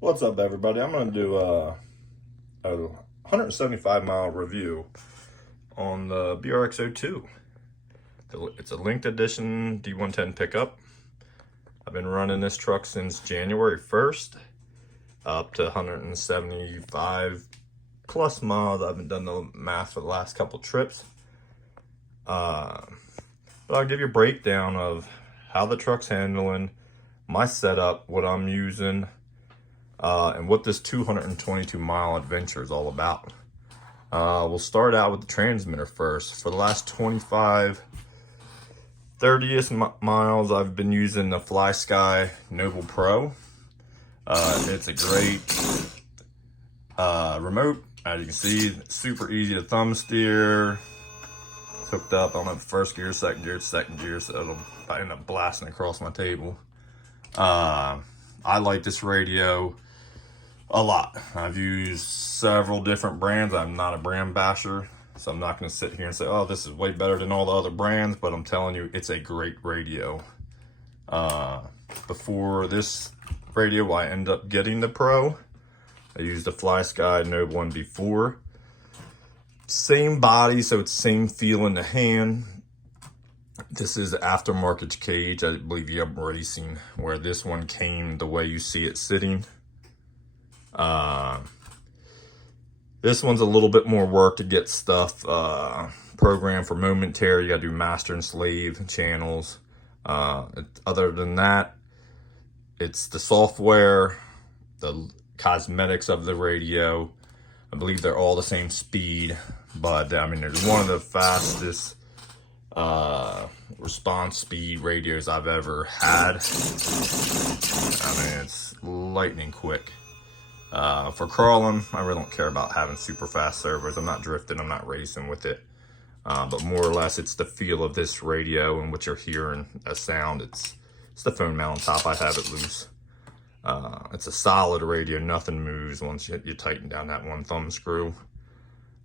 What's up, everybody? I'm going to do a 175 mile review on the BRX02. It's a linked edition D110 pickup. I've been running this truck since January 1st, up to 175 plus miles. I haven't done the math for the last couple trips. But I'll give you a breakdown of how the truck's handling, my setup, what I'm using, and what this 222 mile adventure is all about. We'll start out with the transmitter first. For the last 30 miles, I've been using the FlySky Noble Pro. It's a great remote. As you can see, super easy to thumb steer. It's hooked up. I'm at first gear, second gear, so it'll end up blasting across my table. I like this radio a lot. I've used several different brands. I'm not a brand basher, so I'm not going to sit here and say, oh, this is way better than all the other brands, but I'm telling you, it's a great radio. Before this radio, I ended up getting the Pro. I used the FlySky Noble one before. Same body, so it's same feel in the hand. This is aftermarket cage. I believe Yum Racing, where this one came the way you see it sitting. This one's a little bit more work to get stuff programmed for momentary. You gotta do master and slave channels. Other than that, it's the software, the cosmetics of the radio. I believe they're all the same speed, but I mean, there's one of the fastest response speed radios I've ever had. I mean, it's lightning quick. For crawling, I really don't care about having super fast servers. I'm not drifting, I'm not racing with it. But more or less, it's the feel of this radio and what you're hearing as sound. It's the phone mount on top. I have it loose. It's a solid radio. Nothing moves once you tighten down that one thumb screw.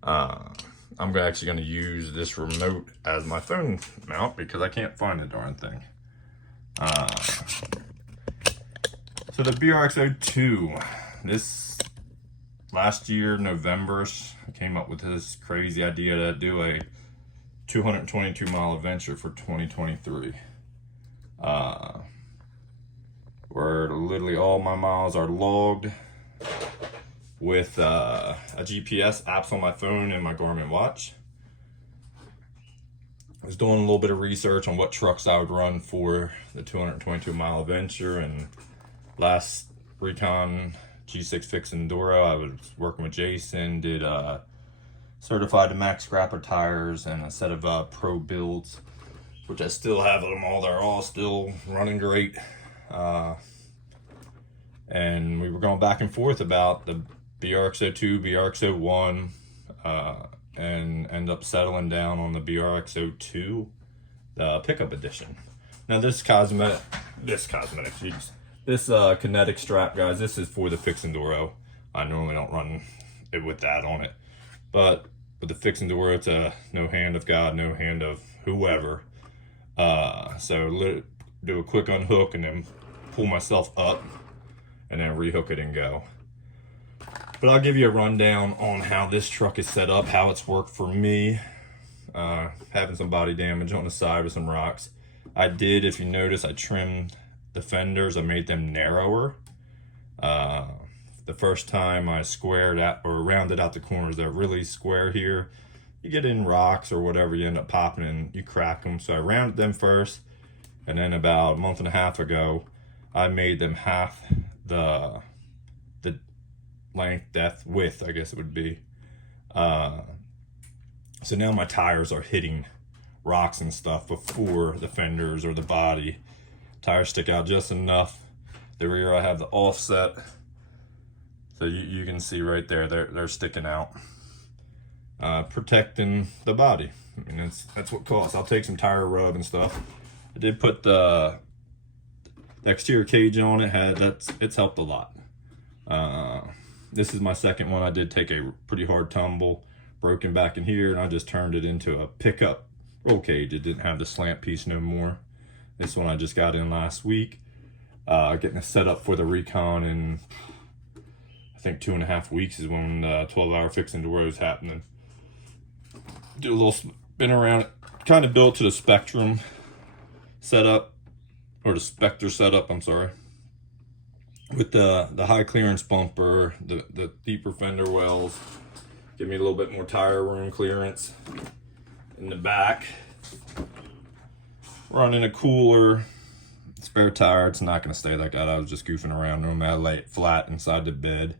I'm actually going to use this remote as my phone mount because I can't find the darn thing. So the BRX02, this last year, November-ish, I came up with this crazy idea to do a 222 mile adventure for 2023. Where literally all my miles are logged with a GPS apps on my phone and my Garmin watch. I was doing a little bit of research on what trucks I would run for the 222 mile adventure, and last Recon G6 Fix Enduro, I was working with Jason, did certified to max scrapper tires and a set of pro builds, which I still have them all. They're all still running great. And we were going back and forth about the BRX02, BRX01, and end up settling down on the BRX02, the pickup edition. Now this kinetic strap, guys, this is for the Fix Enduro. I normally don't run it with that on it, but with the Fix Enduro, it's a no hand of God, no hand of whoever. So do a quick unhook and then pull myself up and then rehook it and go. But I'll give you a rundown on how this truck is set up, how it's worked for me. Having some body damage on the side with some rocks. I did, if you notice, I trimmed the fenders. I made them narrower. The first time I squared out or rounded out the corners, they're really square here. You get in rocks or whatever, you end up popping and you crack them. So I rounded them first, and then about a month and a half ago, I made them half the length, depth, width, I guess it would be. So now my tires are hitting rocks and stuff before the fenders or the body. Tires stick out just enough. The rear, I have the offset, so you can see right there, they're sticking out, protecting the body. I mean, that's what costs. I'll take some tire rub and stuff. I did put the exterior cage on it. It's helped a lot. This is my second one. I did take a pretty hard tumble, broken back in here, and I just turned it into a pickup roll cage. It didn't have the slant piece no more. This one I just got in last week. Getting it set up for the Recon in think 2.5 weeks is when the 12-hour fix enduro is happening. Do a little spin around, kind of built to the Spectrum setup, or the Spectre setup, I'm sorry. With the high clearance bumper, the deeper fender wells, give me a little bit more tire room clearance in the back. Running a cooler, spare tire. It's not gonna stay like that. I was just goofing around. Normally I lay it flat inside the bed.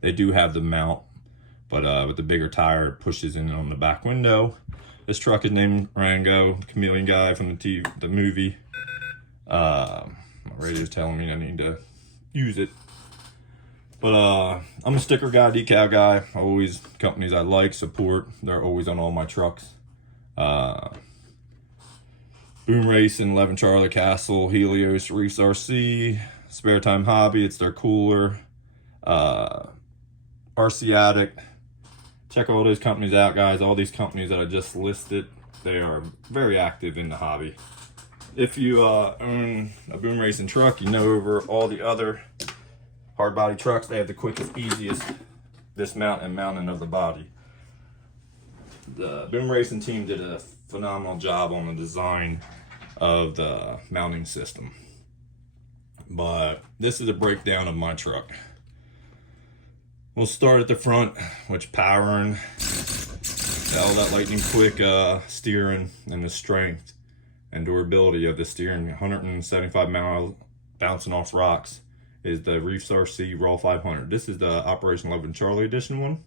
They do have the mount, but with the bigger tire, it pushes in on the back window. This truck is named Rango, the chameleon guy from the movie. My radio's telling me I need to use it. But I'm a sticker guy, decal guy. Always companies I like, support. They're always on all my trucks. Boom Racing, 11 Charlie Castle, Helios, Reefs RC, Spare Time Hobby, it's their cooler. RC Addict. Check all those companies out, guys. All these companies that I just listed, they are very active in the hobby. If you own a Boom Racing truck, you know over all the other hard body trucks, they have the quickest, easiest dismount and mounting of the body. The Boom Racing team did a phenomenal job on the design of the mounting system. But this is a breakdown of my truck. We'll start at the front, which powering, all that lightning quick steering and the strength and durability of the steering. 175 mile bouncing off rocks is the Reefs RC Raw 500. This is the Operation 11 Charlie edition one.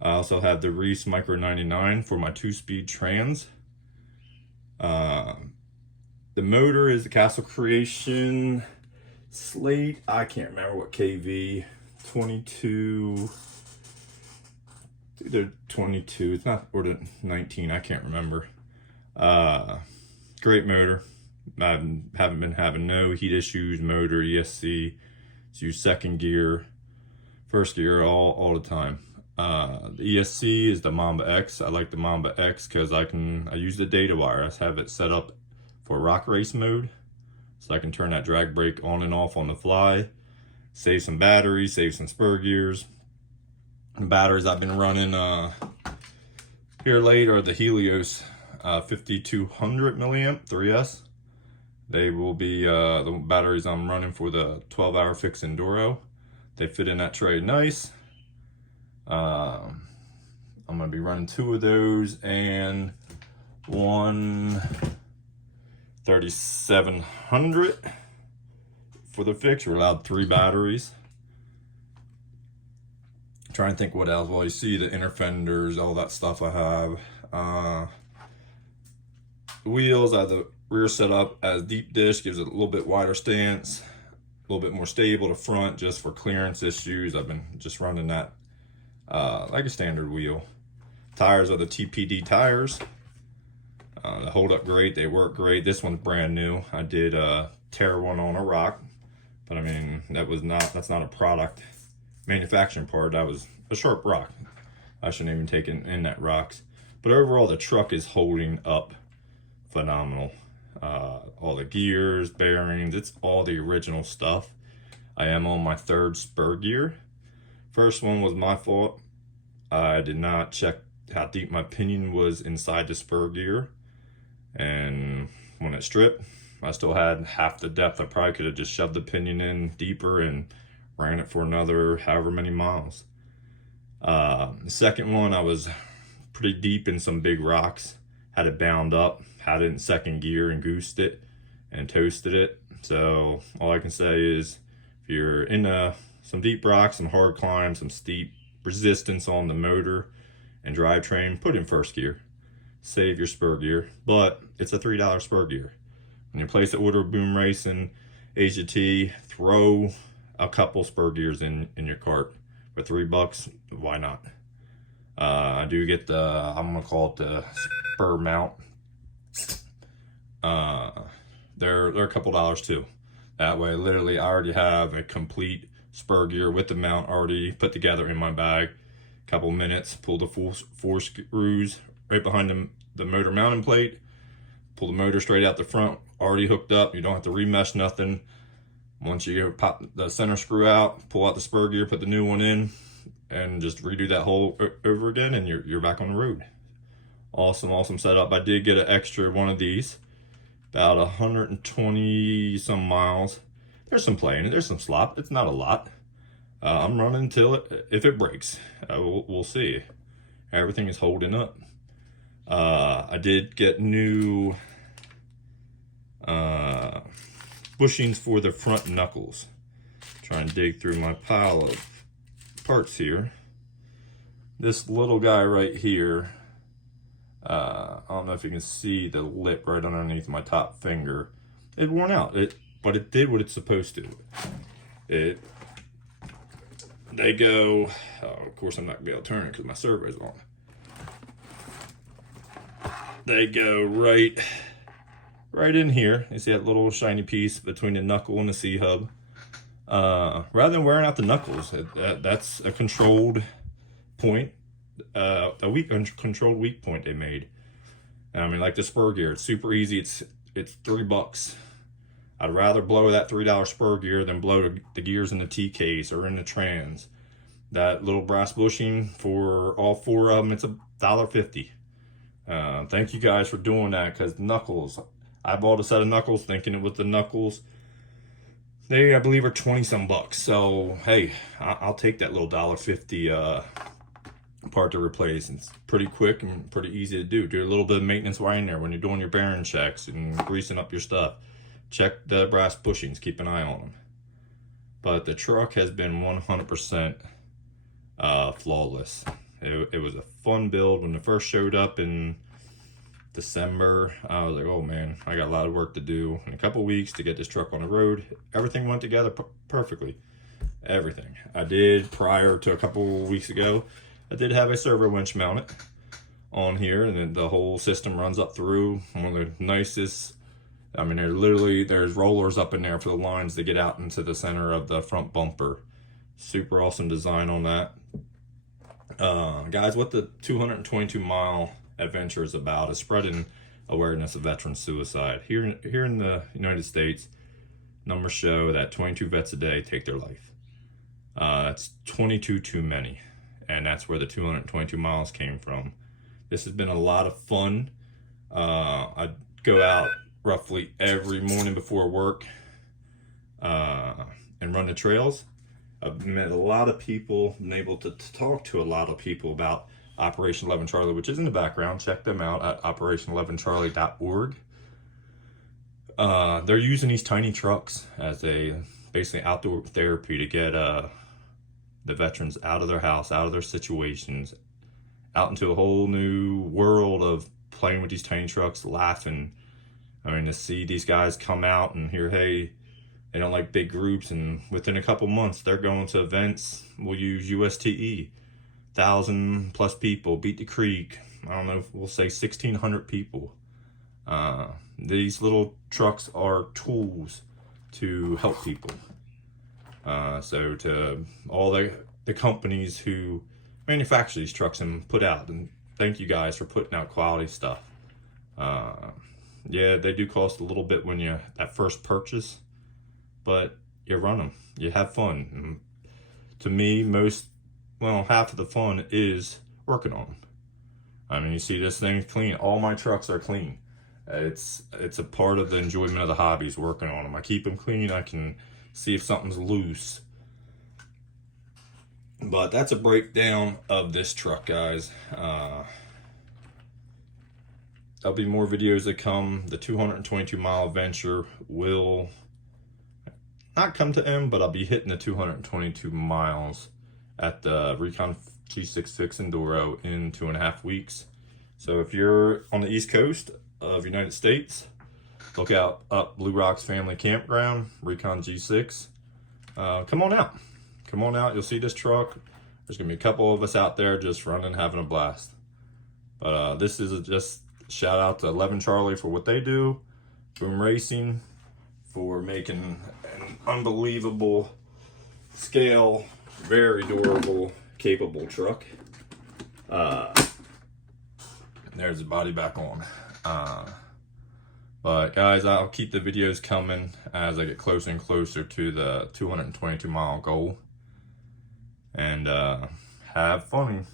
I also have the Reefs Micro 99 for my 2-speed trans. The motor is the Castle Creation Slate. I can't remember what KV. 22. Either 22. It's not, or the 19. I can't remember. Great motor. I haven't been having no heat issues. Motor, ESC. It's used second gear, first gear all the time. The ESC is the Mamba X. I like the Mamba X because I use the data wire. I have it set up for rock race mode, so I can turn that drag brake on and off on the fly, save some batteries, save some spur gears. The batteries I've been running here late are the Helios 5200 milliamp 3S. They will be the batteries I'm running for the 12-hour fix enduro. They fit in that tray nice. I'm gonna be running 2 of those and one 3700 for the fix. We're allowed 3 batteries. Trying to think what else. Well, you see the inner fenders, all that stuff I have. Wheels, I have the rear set up as deep dish, gives it a little bit wider stance, a little bit more stable. The front, just for clearance issues, I've been just running that like a standard wheel. Tires are the TPD tires. They hold up great, they work great. This one's brand new. I did tear one on a rock, but I mean, that's not a product manufacturing part. That was a sharp rock. I shouldn't even take it in that rocks. But overall, the truck is holding up phenomenal. All the gears, bearings, it's all the original stuff. I am on my 3rd spur gear. First one was my fault. I did not check how deep my pinion was inside the spur gear. And when it stripped, I still had half the depth. I probably could have just shoved the pinion in deeper and ran it for another however many miles. The second one, I was pretty deep in some big rocks. Had it bound up, had it in 2nd gear and goosed it and toasted it. So all I can say is if you're in some deep rocks, some hard climbs, some steep resistance on the motor and drivetrain, put in 1st gear. Save your spur gear, but it's a $3 spur gear. When you place the order of Boom Racing, Asia T, throw a couple spur gears in your cart for $3. Why not? I do get the, I'm gonna call it the spur mount. They're a couple dollars too. That way, literally, I already have a complete spur gear with the mount already put together in my bag. Couple minutes, pull the 4 screws right behind the motor mounting plate. Pull the motor straight out the front, already hooked up. You don't have to remesh nothing. Once you pop the center screw out, pull out the spur gear, put the new one in, and just redo that whole over again, and you're back on the road. Awesome setup. I did get an extra one of these, about 120 some miles. There's some play in it, there's some slop. It's not a lot. I'm running until if it breaks. We'll see. Everything is holding up. I did get new bushings for the front knuckles. Try and dig through my pile of parts here. This little guy right here, I don't know if you can see the lip right underneath my top finger. It worn out, but it did what it's supposed to. They go, of course I'm not gonna be able to turn it because my servo's on. They go right in here. You see that little shiny piece between the knuckle and the C-hub. Rather than wearing out the knuckles, that's a controlled point, a controlled weak point they made. I mean, like the spur gear, it's super easy. It's $3. I'd rather blow that $3 spur gear than blow the gears in the TKs or in the trans. That little brass bushing for all 4 of them, it's $1.50. Thank you guys for doing that, because knuckles, I bought a set of knuckles thinking it was the knuckles. They, I believe, are 20 some bucks. So hey, I'll take that little $1.50 part to replace. It's pretty quick and pretty easy to do. Do a little bit of maintenance while in there when you're doing your bearing checks and greasing up your stuff. Check the brass bushings, keep an eye on them. But the truck has been 100% flawless. It was a fun build. When it first showed up in December, I was like, oh man, I got a lot of work to do in a couple weeks to get this truck on the road. Everything went together perfectly. Everything. I did, prior to a couple weeks ago, I did have a servo winch mounted on here, and then the whole system runs up through. One of the nicest, I mean, there's rollers up in there for the lines to get out into the center of the front bumper. Super awesome design on that. Guys, what the 222 mile adventure is about is spreading awareness of veteran suicide. Here in the United States, numbers show that 22 vets a day take their life. That's 22 too many, and that's where the 222 miles came from. This has been a lot of fun. I go out roughly every morning before work and run the trails. I've met a lot of people, been able to talk to a lot of people about Operation 11 Charlie, which is in the background. Check them out at operation11charlie.org. They're using these tiny trucks as a basically outdoor therapy to get the veterans out of their house, out of their situations, out into a whole new world of playing with these tiny trucks, laughing. I mean, to see these guys come out and hear, hey, they don't like big groups, and within a couple months they're going to events. We'll use USTE, 1,000+ people, Beat the Creek, I don't know, we'll say 1,600 people. These little trucks are tools to help people. So to all the companies who manufacture these trucks and put out, and thank you guys for putting out quality stuff. Yeah, they do cost a little bit when you at first purchase, but you run them, you have fun. And to me, half of the fun is working on them. I mean, you see this thing's clean. All my trucks are clean. It's a part of the enjoyment of the hobby is working on them. I keep them clean. I can see if something's loose. But that's a breakdown of this truck, guys. There'll be more videos that come. The 222 mile adventure will not come to end, but I'll be hitting the 222 miles at the Recon G6 Fix Enduro in 2.5 weeks. So if you're on the East Coast of the United States, look out up Blue Rocks Family Campground, Recon G6. Come on out. Come on out. You'll see this truck. There's going to be a couple of us out there just running, having a blast. But this is just shout out to 11 Charlie for what they do. Boom Racing for making an unbelievable scale, very durable, capable truck. There's the body back on. But guys, I'll keep the videos coming as I get closer and closer to the 222 mile goal. And have fun.